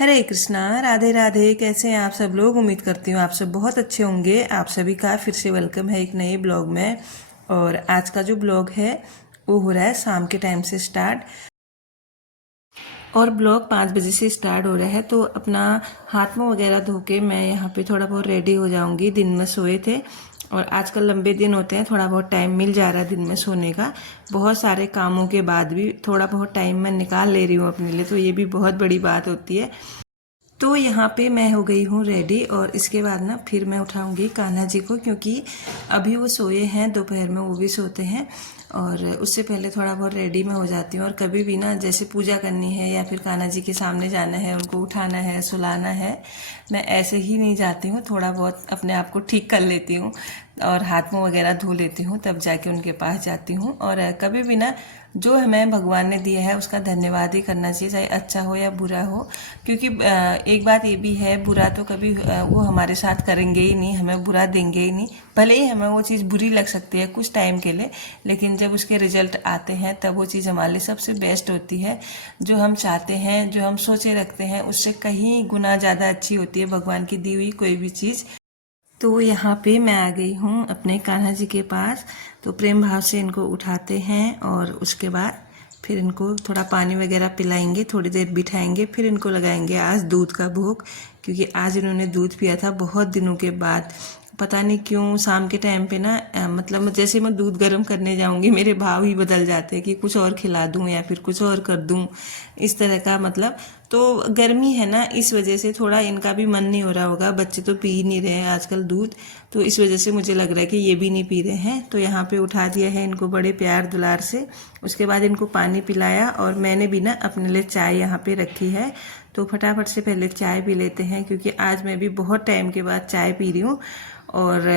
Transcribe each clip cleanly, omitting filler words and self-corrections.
हरे कृष्णा, राधे राधे। कैसे हैं आप सब लोग? उम्मीद करती हूँ आप सब बहुत अच्छे होंगे। आप सभी का फिर से वेलकम है एक नए ब्लॉग में। और आज का जो ब्लॉग है वो हो रहा है शाम के टाइम से स्टार्ट, और ब्लॉग 5 बजे से स्टार्ट हो रहा है। तो अपना हाथ मुँह वगैरह धो के मैं यहाँ पे थोड़ा बहुत रेडी हो जाऊँगी। दिन में सोए थे और आजकल लंबे दिन होते हैं, थोड़ा बहुत टाइम मिल जा रहा है दिन में सोने का। बहुत सारे कामों के बाद भी थोड़ा बहुत टाइम मैं निकाल ले रही हूँ अपने लिए, तो ये भी बहुत बड़ी बात होती है। तो यहाँ पे मैं हो गई हूँ रेडी, और इसके बाद ना फिर मैं उठाऊंगी कान्हा जी को, क्योंकि अभी वो सोए हैं, दोपहर में वो भी सोते हैं। और उससे पहले थोड़ा बहुत रेडी में हो जाती हूँ। और कभी भी ना जैसे पूजा करनी है या फिर कान्हा जी के सामने जाना है, उनको उठाना है, सुलाना है, मैं ऐसे ही नहीं जाती हूँ। थोड़ा बहुत अपने आप को ठीक कर लेती हूँ और हाथ मुँह वगैरह धो लेती हूँ, तब जाके उनके पास जाती हूँ। और कभी भी ना जो हमें भगवान ने दिया है उसका धन्यवाद ही करना चाहिए, चाहे अच्छा हो या बुरा हो। क्योंकि एक बात ये भी है, बुरा तो कभी वो हमारे साथ करेंगे ही नहीं, हमें बुरा देंगे ही नहीं। भले ही हमें वो चीज़ बुरी लग सकती है कुछ टाइम के लिए, लेकिन जब उसके रिजल्ट आते हैं तब वो चीज़ हमारे लिए सबसे बेस्ट होती है। जो हम चाहते हैं, जो हम सोचे रखते हैं, उससे कहीं गुना ज़्यादा अच्छी होती है भगवान की दी हुई कोई भी चीज़। तो यहाँ पे मैं आ गई हूँ अपने कान्हा जी के पास। तो प्रेम भाव से इनको उठाते हैं और उसके बाद फिर इनको थोड़ा पानी वगैरह पिलाएंगे, थोड़ी देर बिठाएंगे, फिर इनको लगाएंगे आज दूध का भोग। क्योंकि आज इन्होंने दूध पिया था बहुत दिनों के बाद। पता नहीं क्यों शाम के टाइम पे ना मतलब जैसे मैं दूध गर्म करने जाऊंगी मेरे भाव ही बदल जाते हैं कि कुछ और खिला दूं या फिर कुछ और कर दूं, इस तरह का। मतलब तो गर्मी है ना, इस वजह से थोड़ा इनका भी मन नहीं हो रहा होगा। बच्चे तो पी नहीं रहे हैं आजकल दूध, तो इस वजह से मुझे लग रहा है कि ये भी नहीं पी रहे हैं। तो यहाँ पे उठा दिया है इनको बड़े प्यार दुलार से। उसके बाद इनको पानी पिलाया, और मैंने भी ना अपने लिए चाय यहाँ पे रखी है। तो फटाफट से पहले चाय पी लेते हैं, क्योंकि आज मैं भी बहुत टाइम के बाद चाय पी रही हूँ। और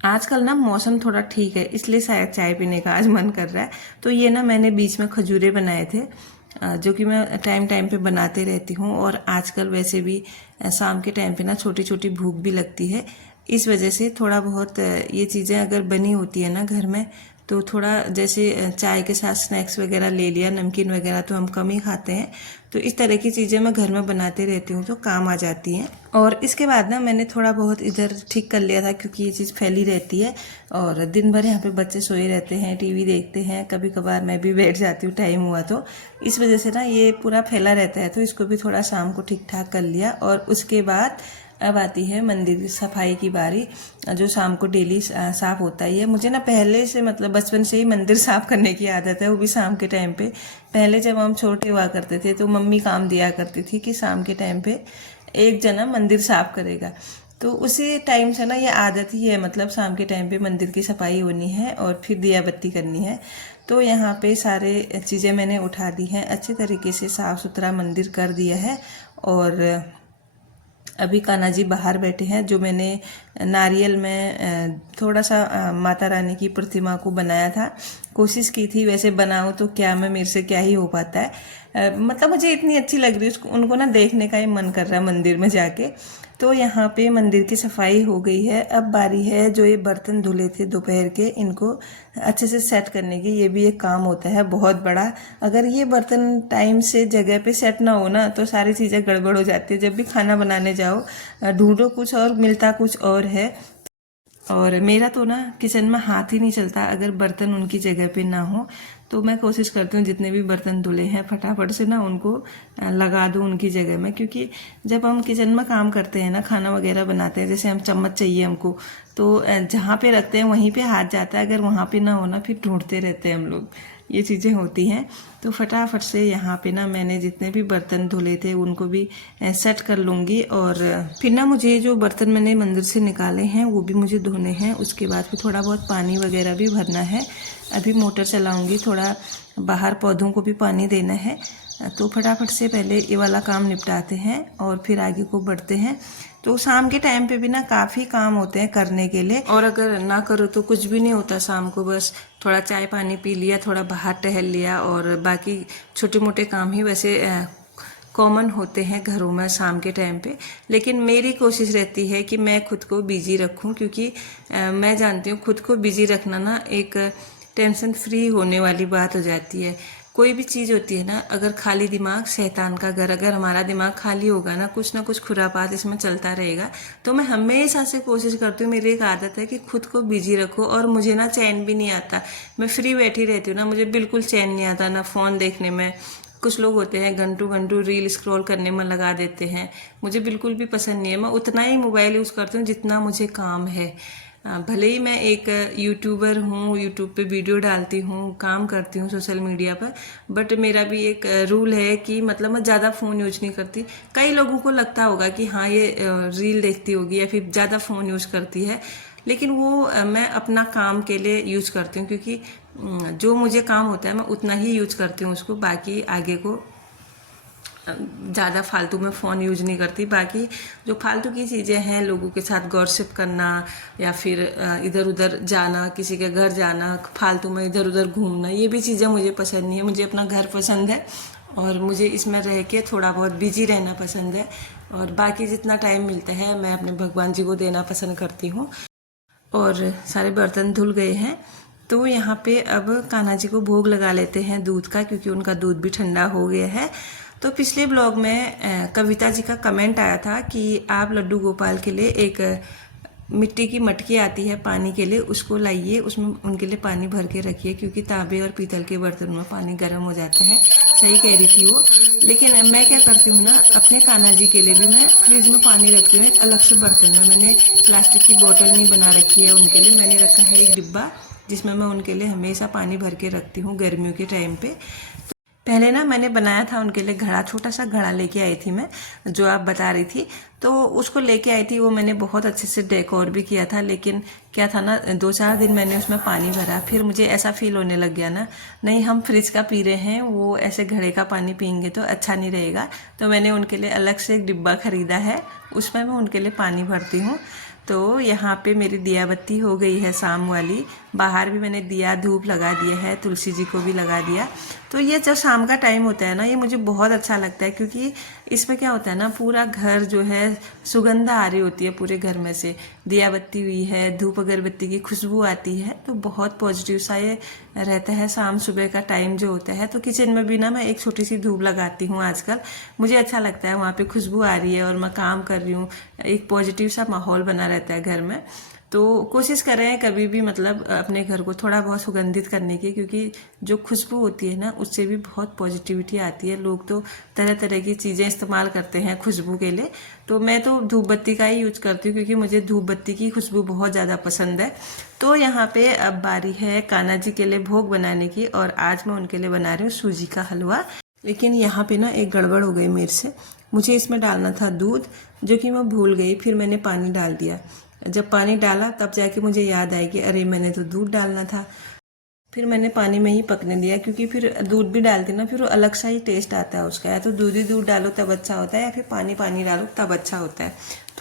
आजकल ना मौसम थोड़ा ठीक है, इसलिए शायद चाय पीने का आज मन कर रहा है। तो ये ना मैंने बीच में खजूरे बनाए थे, जो कि मैं टाइम टाइम पे बनाते रहती हूँ। और आजकल वैसे भी शाम के टाइम पे ना छोटी छोटी भूख भी लगती है, इस वजह से थोड़ा बहुत ये चीज़ें अगर बनी होती है ना घर में, तो थोड़ा जैसे चाय के साथ स्नैक्स वगैरह ले लिया, नमकीन वगैरह तो हम कम ही खाते हैं। तो इस तरह की चीज़ें मैं घर में बनाते रहती हूँ, तो काम आ जाती हैं। और इसके बाद ना मैंने थोड़ा बहुत इधर ठीक कर लिया था, क्योंकि ये चीज़ फैली रहती है। और दिन भर यहाँ पे बच्चे सोए रहते हैं, टीवी देखते हैं, कभी कभार मैं भी बैठ जाती हूँ टाइम हुआ तो। इस वजह से ना ये पूरा फैला रहता है, तो इसको भी थोड़ा शाम को ठीक ठाक कर लिया। और उसके बाद अब आती है मंदिर की सफाई की बारी, जो शाम को डेली साफ होता ही है। मुझे ना पहले से मतलब बचपन से ही मंदिर साफ करने की आदत है, वो भी शाम के टाइम पे। पहले जब हम छोटे हुआ करते थे तो मम्मी काम दिया करती थी कि शाम के टाइम पे एक जना मंदिर साफ करेगा। तो उसी टाइम से ना ये आदत ही है, मतलब शाम के टाइम पे मंदिर की सफाई होनी है और फिर दिया बत्ती करनी है। तो यहाँ पे सारे चीज़ें मैंने उठा दी हैं, अच्छे तरीके से साफ सुथरा मंदिर कर दिया है। और अभी कान्हा जी बाहर बैठे हैं। जो मैंने नारियल में थोड़ा सा माता रानी की प्रतिमा को बनाया था, कोशिश की थी वैसे बनाऊं तो क्या मैं, मेरे से क्या ही हो पाता है। मतलब मुझे इतनी अच्छी लग रही है उनको ना देखने का ही मन कर रहा है मंदिर में जाके। तो यहाँ पे मंदिर की सफाई हो गई है। अब बारी है जो ये बर्तन धुले थे दोपहर के, इनको अच्छे से सेट करने की। ये भी एक काम होता है बहुत बड़ा। अगर ये बर्तन टाइम से जगह पे सेट ना हो ना, तो सारी चीज़ें गड़बड़ हो जाती है। जब भी खाना बनाने जाओ ढूंढो कुछ और, मिलता कुछ और है। और मेरा तो ना किचन में हाथ ही नहीं चलता अगर बर्तन उनकी जगह पे ना हो। तो मैं कोशिश करती हूँ जितने भी बर्तन धुले हैं फटाफट से ना उनको लगा दूँ उनकी जगह में। क्योंकि जब हम किचन में काम करते हैं ना, खाना वगैरह बनाते हैं, जैसे हम चम्मच चाहिए हमको, तो जहाँ पे रखते हैं वहीं पे हाथ जाता है। अगर वहाँ पे ना हो ना, फिर ढूंढते रहते हैं हम लोग, ये चीज़ें होती हैं। तो फटाफट से यहाँ पे ना मैंने जितने भी बर्तन धुले थे उनको भी सेट कर लूँगी। और फिर ना मुझे जो बर्तन मैंने मंदिर से निकाले हैं वो भी मुझे धोने हैं। उसके बाद फिर थोड़ा बहुत पानी वगैरह भी भरना है। अभी मोटर चलाऊँगी, थोड़ा बाहर पौधों को भी पानी देना है। तो फटाफट से पहले ये वाला काम निपटाते हैं और फिर आगे को बढ़ते हैं। तो शाम के टाइम पे भी ना काफ़ी काम होते हैं करने के लिए, और अगर ना करो तो कुछ भी नहीं होता शाम को। बस थोड़ा चाय पानी पी लिया, थोड़ा बाहर टहल लिया, और बाकी छोटे मोटे काम ही वैसे कॉमन होते हैं घरों में शाम के टाइम पे। लेकिन मेरी कोशिश रहती है कि मैं खुद को बिजी रखूं, क्योंकि मैं जानती हूँ खुद को बिजी रखना ना एक टेंशन फ्री होने वाली बात हो जाती है। कोई भी चीज़ होती है ना, अगर खाली दिमाग शैतान का घर, अगर हमारा दिमाग खाली होगा ना कुछ खुरापात इसमें चलता रहेगा। तो मैं हमेशा से कोशिश करती हूँ, मेरी एक आदत है कि खुद को बिजी रखो। और मुझे ना चैन भी नहीं आता, मैं फ्री बैठी रहती हूँ ना, मुझे बिल्कुल चैन नहीं आता ना फ़ोन देखने में। कुछ लोग होते हैं घंटों घंटों रील स्क्रॉल करने में लगा देते हैं, मुझे बिल्कुल भी पसंद नहीं है। मैं उतना ही मोबाइल यूज़ करती हूँ जितना मुझे काम है। भले ही मैं एक यूट्यूबर हूँ, यूट्यूब पे वीडियो डालती हूँ, काम करती हूँ सोशल मीडिया पर, बट मेरा भी एक रूल है कि मतलब मैं ज़्यादा फ़ोन यूज नहीं करती। कई लोगों को लगता होगा कि हाँ ये रील देखती होगी या फिर ज़्यादा फ़ोन यूज करती है, लेकिन वो मैं अपना काम के लिए यूज करती हूँ, क्योंकि जो मुझे काम होता है मैं उतना ही यूज करती हूँ उसको, बाकी आगे को ज़्यादा फालतू में फ़ोन यूज नहीं करती। बाकी जो फालतू की चीज़ें हैं, लोगों के साथ गॉसिप करना या फिर इधर उधर जाना, किसी के घर जाना, फालतू में इधर उधर घूमना, ये भी चीज़ें मुझे पसंद नहीं है। मुझे अपना घर पसंद है और मुझे इसमें रह के थोड़ा बहुत बिजी रहना पसंद है, और बाकी जितना टाइम मिलता है मैं अपने भगवान जी को देना पसंद करती हूँ। और सारे बर्तन धुल गए हैं, तो यहाँ पे अब कान्हा जी को भोग लगा लेते हैं दूध का, क्योंकि उनका दूध भी ठंडा हो गया है। तो पिछले ब्लॉग में कविता जी का कमेंट आया था कि आप लड्डू गोपाल के लिए एक मिट्टी की मटकी आती है पानी के लिए, उसको लाइए, उसमें उनके लिए पानी भर के रखिए, क्योंकि तांबे और पीतल के बर्तनों में पानी गर्म हो जाता है। सही कह रही थी वो। लेकिन मैं क्या करती हूँ ना, अपने कान्हा जी के लिए भी मैं फ्रिज में पानी रखती हूँ एक अलग से बर्तन में। मैंने प्लास्टिक की बोतल नहीं बना रखी है उनके लिए, मैंने रखा है एक डिब्बा जिसमें मैं उनके लिए हमेशा पानी भर के रखती हूँ गर्मियों के टाइम पे। पहले ना मैंने बनाया था उनके लिए घड़ा, छोटा सा घड़ा लेके आई थी मैं, जो आप बता रही थी, तो उसको लेके आई थी। वो मैंने बहुत अच्छे से डेकोर भी किया था, लेकिन क्या था ना, 2-4 दिन मैंने उसमें पानी भरा, फिर मुझे ऐसा फील होने लग गया ना, नहीं हम फ्रिज का पी रहे हैं, वो ऐसे घड़े का पानी पियेंगे तो अच्छा नहीं रहेगा। तो मैंने उनके लिए अलग से एक डिब्बा खरीदा है, उसमें मैं उनके लिए पानी भरती हूँ। तो यहाँ पे मेरी दिया बत्ती हो गई है शाम वाली, बाहर भी मैंने दिया धूप लगा दिया है, तुलसी जी को भी लगा दिया। तो ये जब शाम का टाइम होता है ना, ये मुझे बहुत अच्छा लगता है, क्योंकि इसमें क्या होता है ना, पूरा घर जो है सुगंध आ रही होती है पूरे घर में से, दिया बत्ती हुई है, धूप अगरबत्ती की खुशबू आती है, तो बहुत पॉजिटिव सा ये रहता है शाम सुबह का टाइम जो होता है। तो किचन में भी ना मैं एक छोटी सी धूप लगाती हूँ आजकल, मुझे अच्छा लगता है, वहाँ पे खुशबू आ रही है और मैं काम कर रही हूँ, एक पॉजिटिव सा माहौल बना रहता है घर में। तो कोशिश करें कभी भी मतलब अपने घर को थोड़ा बहुत सुगंधित करने की, क्योंकि जो खुशबू होती है ना उससे भी बहुत पॉजिटिविटी आती है। लोग तो तरह तरह की चीज़ें इस्तेमाल करते हैं खुशबू के लिए, तो मैं तो धूप बत्ती का ही यूज करती हूँ, क्योंकि मुझे धूप बत्ती की खुशबू बहुत ज़्यादा पसंद है। तो यहाँ पे अब बारी है कान्हा जी के लिए भोग बनाने की, और आज मैं उनके लिए बना रही हूँ सूजी का हलवा। लेकिन यहाँ पे ना एक गड़बड़ हो गई मेरे से, मुझे इसमें डालना था दूध, जो कि मैं भूल गई, फिर मैंने पानी डाल दिया। जब पानी डाला तब जाके मुझे याद आई कि अरे मैंने तो दूध डालना था। फिर मैंने पानी में ही पकने दिया, क्योंकि फिर दूध भी डालते ना फिर वो अलग सा ही टेस्ट आता है उसका, या तो दूध ही दूध डालो तब अच्छा होता है, या फिर पानी पानी डालो तब अच्छा होता है।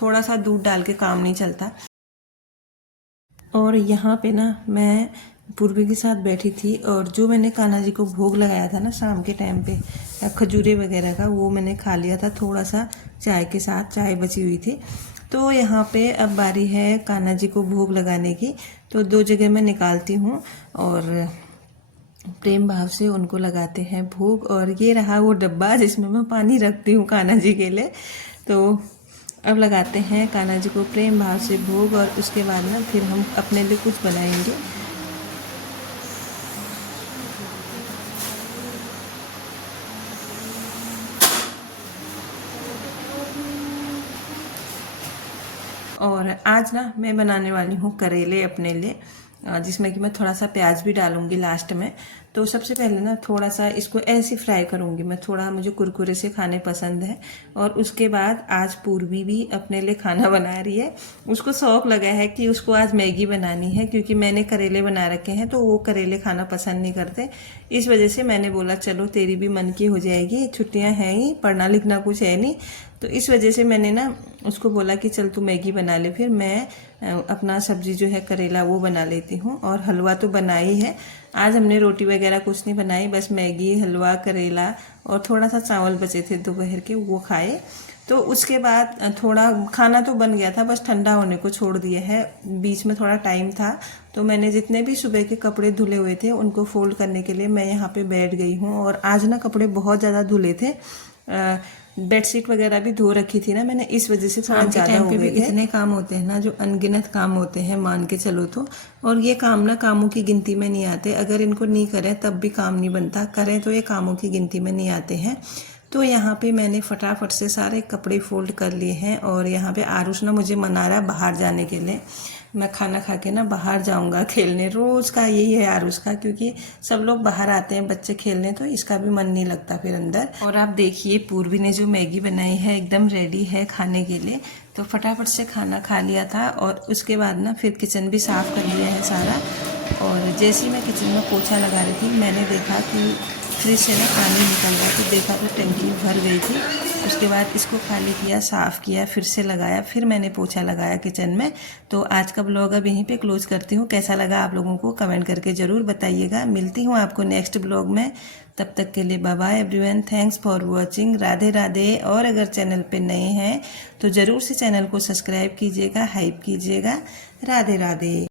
थोड़ा सा दूध डाल के काम नहीं चलता। और यहाँ पे ना मैं पूर्वी के साथ बैठी थी, और जो मैंने कान्हा जी को भोग लगाया था ना शाम के टाइम पे खजूरे वगैरह का, वो मैंने खा लिया था थोड़ा सा चाय के साथ, चाय बची हुई थी। तो यहाँ पे अब बारी है कान्हा जी को भोग लगाने की। तो 2 जगह मैं निकालती हूँ और प्रेम भाव से उनको लगाते हैं भोग। और ये रहा वो डब्बा जिसमें मैं पानी रखती हूँ कान्हा जी के लिए। तो अब लगाते हैं कान्हा जी को प्रेम भाव से भोग, और उसके बाद ना फिर हम अपने लिए कुछ बनाएंगे। और आज ना मैं बनाने वाली हूँ करेले अपने लिए, जिसमें कि मैं थोड़ा सा प्याज भी डालूंगी लास्ट में। तो सबसे पहले ना थोड़ा सा इसको ऐसे फ्राई करूंगी मैं, थोड़ा मुझे कुरकुरे से खाने पसंद है। और उसके बाद आज पूर्वी भी अपने लिए खाना बना रही है, उसको शौक लगा है कि उसको आज मैगी बनानी है, क्योंकि मैंने करेले बना रखे हैं तो वो करेले खाना पसंद नहीं करते। इस वजह से मैंने बोला चलो तेरी भी मन की हो जाएगी, छुट्टियां हैं ही, पढ़ना लिखना कुछ है नहीं। तो इस वजह से मैंने ना उसको बोला कि चल तू मैगी बना ले, फिर मैं अपना सब्जी जो है करेला वो बना लेती हूँ। और हलवा तो बना ही है, आज हमने रोटी वगैरह कुछ नहीं बनाई, बस मैगी, हलवा, करेला और थोड़ा सा चावल बचे थे दोपहर के, वो खाए। तो उसके बाद थोड़ा खाना तो बन गया था, बस ठंडा होने को छोड़ दिया है। बीच में थोड़ा टाइम था तो मैंने जितने भी सुबह के कपड़े धुले हुए थे उनको फोल्ड करने के लिए मैं यहाँ पे बैठ गई हूँ। और आज ना कपड़े बहुत ज़्यादा धुले थे, बेडशीट वगैरह भी धो रखी थी ना मैंने, इस वजह से थोड़ा ज़्यादा हो गए थे। इतने काम होते हैं ना जो अनगिनत काम होते हैं, मान के चलो तो। और ये काम ना कामों की गिनती में नहीं आते, अगर इनको नहीं करें तब भी काम नहीं बनता, करें तो ये कामों की गिनती में नहीं आते हैं। तो यहाँ पे मैंने फटाफट से सारे कपड़े फोल्ड कर लिए हैं। और यहाँ पे आरुष ना मुझे मना रहा है बाहर जाने के लिए। मैं खाना खा के ना बाहर जाऊंगा खेलने, रोज़ का यही है आरुष का, क्योंकि सब लोग बाहर आते हैं बच्चे खेलने, तो इसका भी मन नहीं लगता फिर अंदर। और आप देखिए पूर्वी ने जो मैगी बनाई है एकदम रेडी है खाने के लिए। तो फटाफट से खाना खा लिया था और उसके बाद ना फिर किचन भी साफ़ कर लिया है सारा। और जैसे ही मैं किचन में पोछा लगा रही थी मैंने देखा कि फ्रिज से ना पानी निकल रहा, तो देखा तो टंकी भर गई थी। उसके बाद इसको खाली किया, साफ़ किया, फिर से लगाया, फिर मैंने पोछा लगाया किचन में। तो आज का ब्लॉग अब यहीं पे क्लोज करती हूँ। कैसा लगा आप लोगों को कमेंट करके ज़रूर बताइएगा। मिलती हूँ आपको नेक्स्ट ब्लॉग में, तब तक के लिए bye bye everyone, thanks for watching, Radhe Radhe. और अगर चैनल पे नए हैं तो ज़रूर से चैनल को सब्सक्राइब कीजिएगा, हाइप कीजिएगा। राधे राधे।